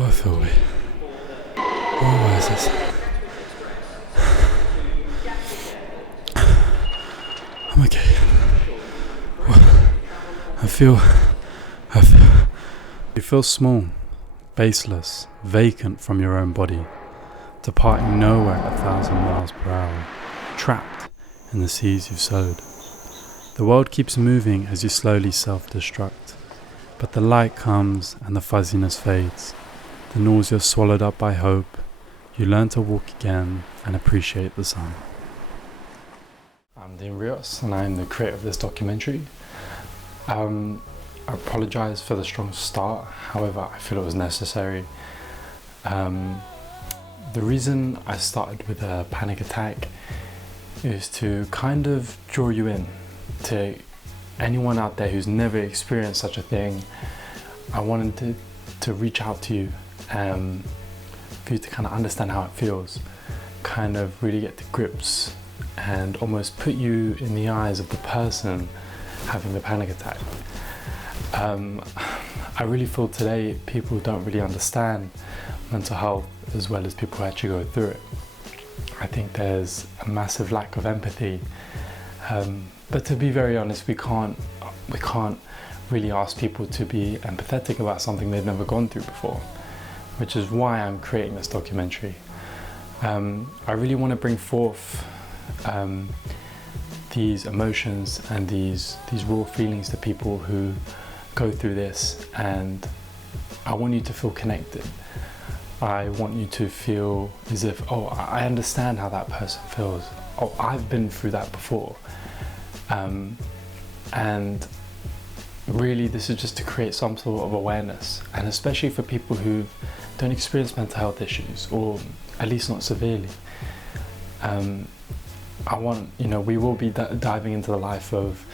Oh, I feel weird. Oh, why is this? I'm okay. Well, I feel... You feel small, baseless, vacant from your own body, departing nowhere at 1,000 miles per hour, trapped in the seas you've sowed. The world keeps moving as you slowly self-destruct, but the light comes and the fuzziness fades. The nausea swallowed up by hope. You learn to walk again and appreciate the sun. I'm Dean Rios and I'm the creator of this documentary. I apologise for the strong start, however I feel it was necessary. The reason I started with a panic attack is to kind of draw you in. To anyone out there who's never experienced such a thing, I wanted to reach out to you for you to kind of understand how it feels, kind of really get to grips and almost put you in the eyes of the person having the panic attack. I really feel today people don't really understand mental health as well as people who actually go through it. I think there's a massive lack of empathy, but to be very honest, we can't really ask people to be empathetic about something they've never gone through before, which is why I'm creating this documentary. I really want to bring forth these emotions and these raw feelings to people who go through this, and I want you to feel connected. I want you to feel as if, oh, I understand how that person feels. Oh, I've been through that before. And really this is just to create some sort of awareness, and especially for people who don't experience mental health issues, or at least not severely. We will be diving into the life of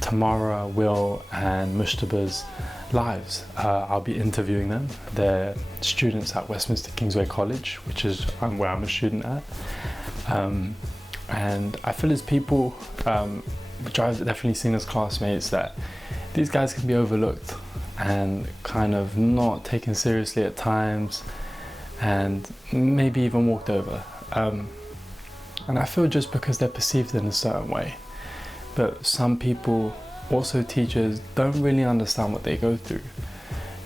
Tamara, Will and Mushtaba's lives. I'll be interviewing them. They're students at Westminster Kingsway College, which is where I'm a student at. And I feel as people, which I've definitely seen as classmates, that these guys can be overlooked and kind of not taken seriously at times, and maybe even walked over. And I feel just because they're perceived in a certain way. But some people, also teachers, don't really understand what they go through,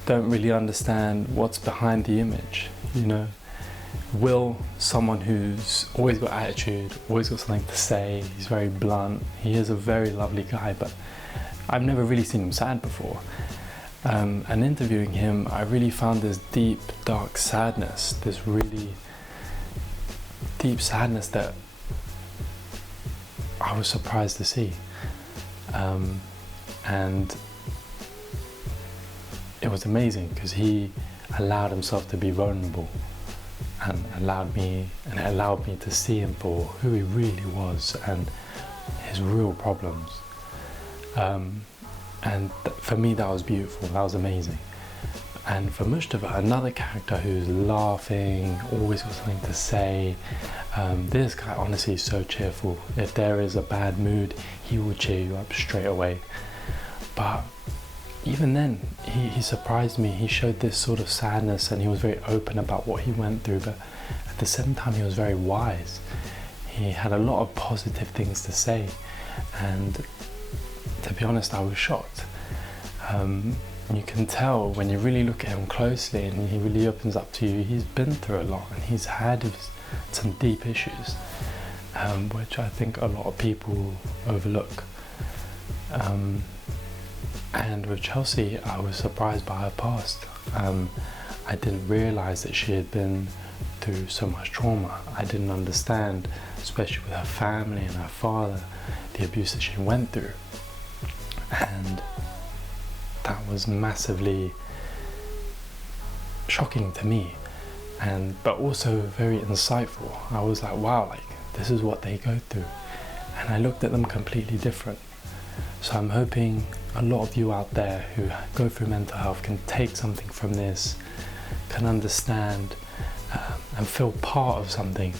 don't really understand what's behind the image, you know. Will, someone who's always got attitude, always got something to say, he's very blunt, he is a very lovely guy, but I've never really seen him sad before. And interviewing him, I really found this deep, dark sadness, this really deep sadness that I was surprised to see. And it was amazing because he allowed himself to be vulnerable, and it allowed me to see him for who he really was and his real problems. And for me that was beautiful, that was amazing. And for Mushtaba, another character who's laughing, always got something to say, this guy honestly is so cheerful. If there is a bad mood, he will cheer you up straight away. But even then, he surprised me. He showed this sort of sadness, and he was very open about what he went through, but at the same time he was very wise. He had a lot of positive things to say, and to be honest, I was shocked. You can tell when you really look at him closely and he really opens up to you, he's been through a lot and he's had some deep issues, which I think a lot of people overlook. And with Chelsea, I was surprised by her past. I didn't realise that she had been through so much trauma. I didn't understand, especially with her family and her father, the abuse that she went through. And that was massively shocking to me, but also very insightful. I was like, wow, this is what they go through, and I looked at them completely different. So I'm hoping a lot of you out there who go through mental health can take something from this, can understand and feel part of something,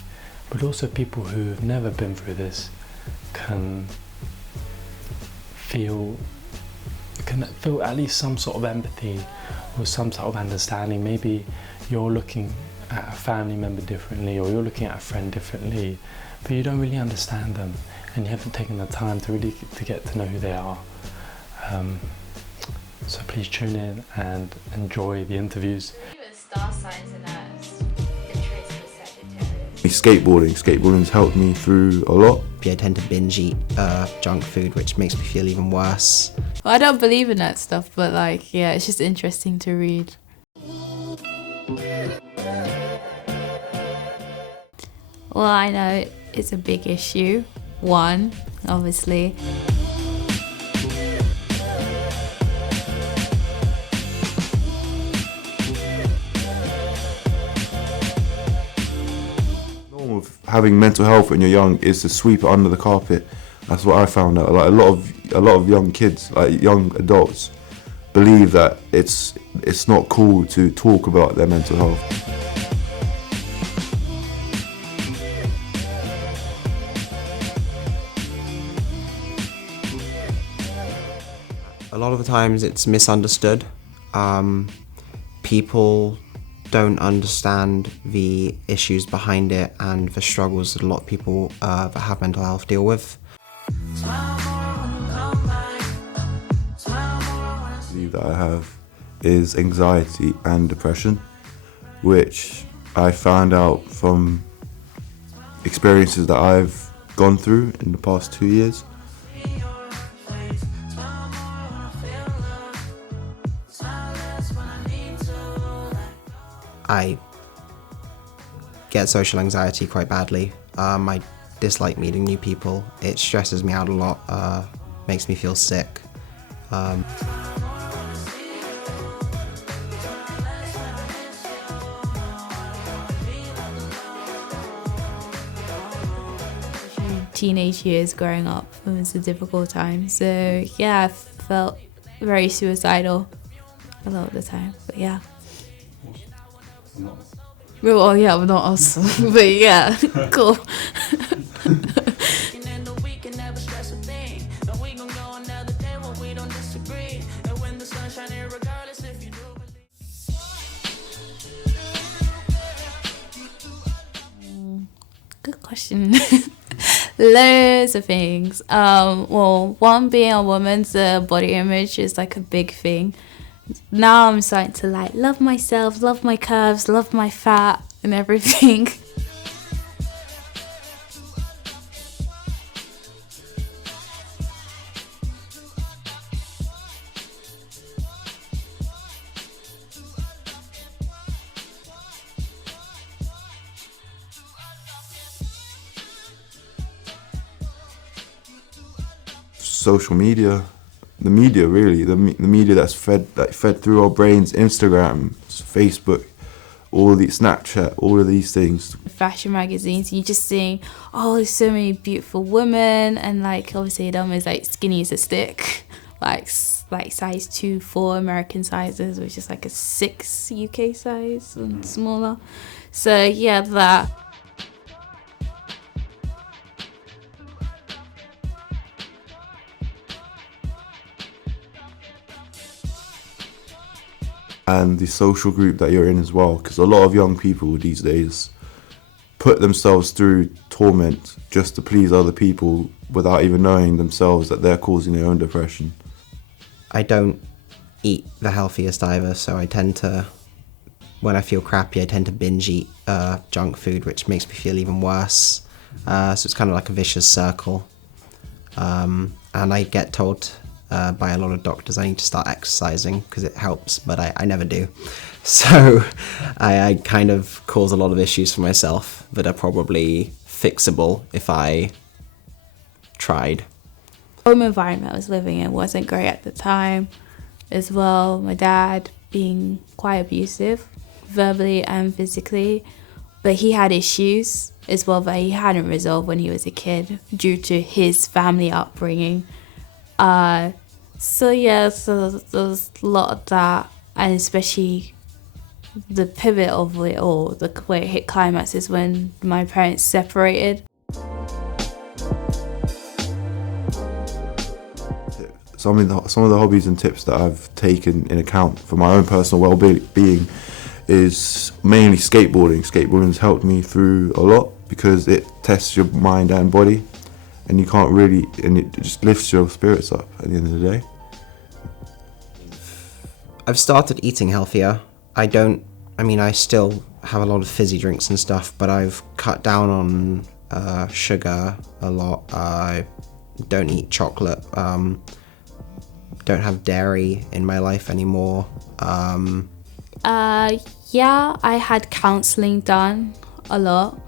but also people who've never been through this can feel at least some sort of empathy or some sort of understanding. Maybe you're looking at a family member differently, or you're looking at a friend differently, but you don't really understand them, and you haven't taken the time to really to get to know who they are. So please tune in and enjoy the interviews. Star signs and the traits of a Sagittarius. Skateboarding's helped me through a lot. I tend to binge eat junk food, which makes me feel even worse. Well, I don't believe in that stuff, but like, yeah, it's just interesting to read. Well, I know it's a big issue. One, obviously. Of having mental health when you're young is to sweep it under the carpet. That's what I found out. Like a lot of young kids, like young adults, believe that it's not cool to talk about their mental health. A lot of the times it's misunderstood. People don't understand the issues behind it and the struggles that a lot of people that have mental health deal with. That I have is anxiety and depression, which I found out from experiences that I've gone through in the past 2 years. I get social anxiety quite badly. I dislike meeting new people. It stresses me out a lot, makes me feel sick. Teenage years growing up, it was a difficult time. So yeah, I felt very suicidal a lot of the time, but yeah. Well, yeah, but not us. But yeah, cool. Good question. Loads of things. Well, one, being a woman's body image is like a big thing. Now I'm starting to like love myself, love my curves, love my fat and everything. Social media, the media really, the media that's fed through our brains, Instagram, Facebook, all of these, Snapchat, all of these things. Fashion magazines, you're just seeing, oh, there's so many beautiful women, and like obviously them is like skinny as a stick, like size 2, 4 American sizes, which is like a 6 UK size and smaller. So yeah, that. And the social group that you're in as well, because a lot of young people these days put themselves through torment just to please other people without even knowing themselves that they're causing their own depression. I don't eat the healthiest either, so I tend to, when I feel crappy, I tend to binge eat junk food, which makes me feel even worse. So it's kind of like a vicious circle. And I get told by a lot of doctors I need to start exercising because it helps, but I never do. So I kind of cause a lot of issues for myself that are probably fixable if I tried. Home environment I was living in wasn't great at the time as well. My dad being quite abusive, verbally and physically, but he had issues as well that he hadn't resolved when he was a kid due to his family upbringing. So yeah, so there was a lot of that, and especially the pivot of it all, the way it hit climax is when my parents separated. Some of the hobbies and tips that I've taken in account for my own personal well-being is mainly skateboarding. Skateboarding's helped me through a lot because it tests your mind and body, and it just lifts your spirits up at the end of the day. I've started eating healthier. I still have a lot of fizzy drinks and stuff, but I've cut down on sugar a lot. I don't eat chocolate. Don't have dairy in my life anymore. Yeah, I had counselling done a lot.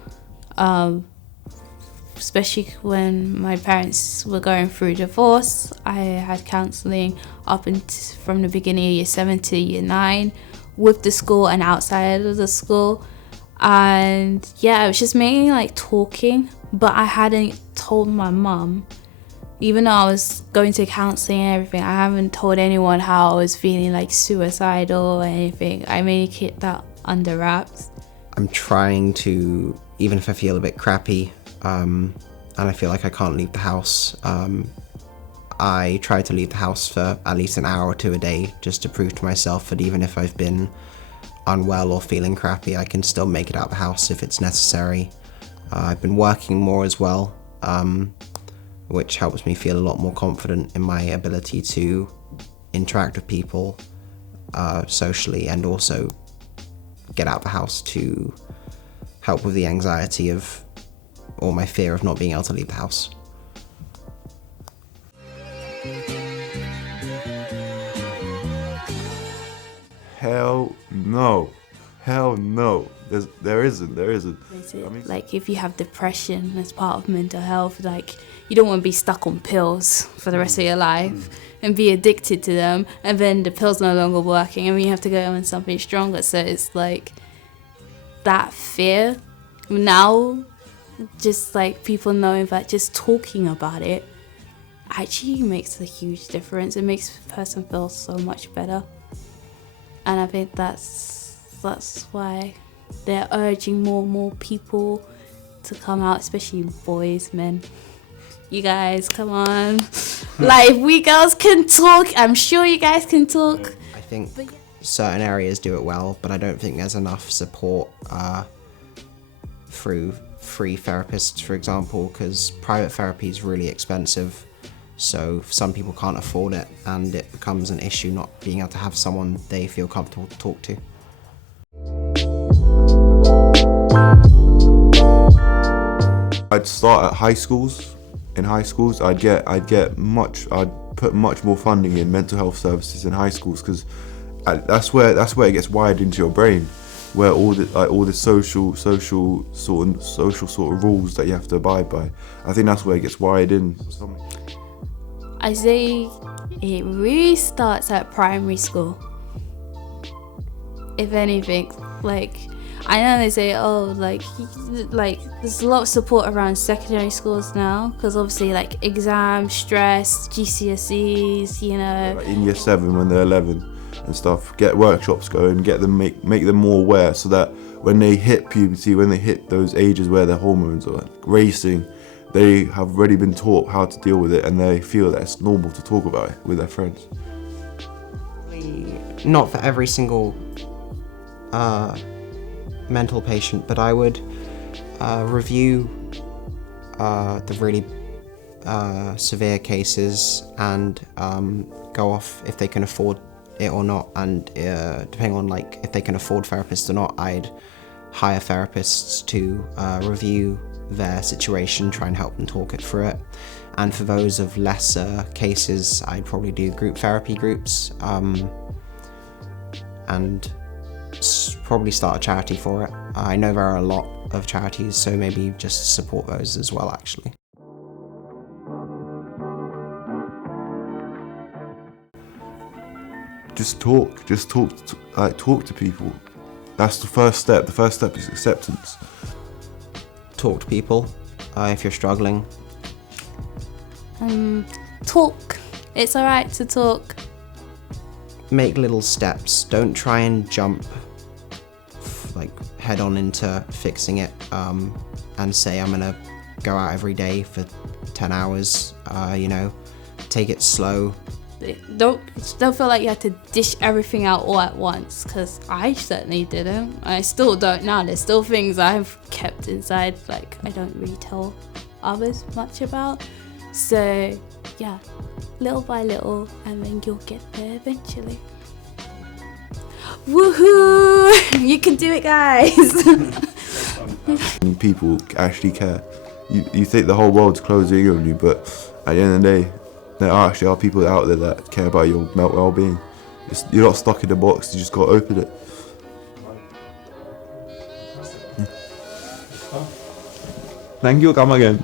Especially when my parents were going through divorce. I had counselling from the beginning of year 7 to year 9 with the school and outside of the school. And yeah, it was just mainly like talking, but I hadn't told my mum. Even though I was going to counselling and everything, I haven't told anyone how I was feeling like suicidal or anything. I mainly kept that under wraps. I'm trying to, even if I feel a bit crappy, and I feel like I can't leave the house, I try to leave the house for at least an hour or two a day, just to prove to myself that even if I've been unwell or feeling crappy, I can still make it out of the house if it's necessary. I've been working more as well, which helps me feel a lot more confident in my ability to interact with people socially, and also get out of the house to help with the anxiety or my fear of not being able to leave the house. Hell no. There isn't. Like if you have depression as part of mental health, like you don't want to be stuck on pills for the rest of your life and be addicted to them, and then the pill's no longer working and then you have to go on something stronger. So it's like that fear. Now, just like people knowing that just talking about it actually makes a huge difference. It makes a person feel so much better. And I think that's why they're urging more and more people to come out, especially boys, men. You guys, come on. Like, if we girls can talk, I'm sure you guys can talk. I think certain areas do it well, but I don't think there's enough support through free therapists, for example, because private therapy is really expensive. So some people can't afford it, and it becomes an issue not being able to have someone they feel comfortable to talk to. I'd start at high schools. In high schools, I'd put much more funding in mental health services in high schools, because that's where it gets wired into your brain, where all the social sort of rules that you have to abide by. I think that's where it gets wired in. I say it really starts at primary school. If anything, like I know they say, like there's a lot of support around secondary schools now, because obviously like exam stress, GCSEs, you know. Like in year 7 when they're 11 and stuff, get workshops going, get them make them more aware, so that when they hit puberty, when they hit those ages where their hormones are racing, they have already been taught how to deal with it, and they feel that it's normal to talk about it with their friends. Not for every single mental patient, but I would review the really severe cases and go off if they can afford it or not, and depending on like if they can afford therapists or not, I'd hire therapists to review their situation, try and help them talk it through it. And for those of lesser cases, I'd probably do group therapy groups, and probably start a charity for it. I know there are a lot of charities, so maybe just support those as well, actually. Just talk to people. That's the first step. The first step is acceptance. Talk to people if you're struggling. Talk. It's alright to talk. Make little steps. Don't try and jump like head on into fixing it and say I'm gonna go out every day for 10 hours. Take it slow. Don't feel like you have to dish everything out all at once, because I certainly didn't. I still don't now. There's still things I've kept inside, like I don't really tell others much about. So yeah, little by little, and then you'll get there eventually. Woohoo! You can do it, guys. People actually care. You think the whole world's closing in on you, but at the end of the day, there actually are people out there that care about your well-being. You're not stuck in a box, you just got to open it. Thank you, come again.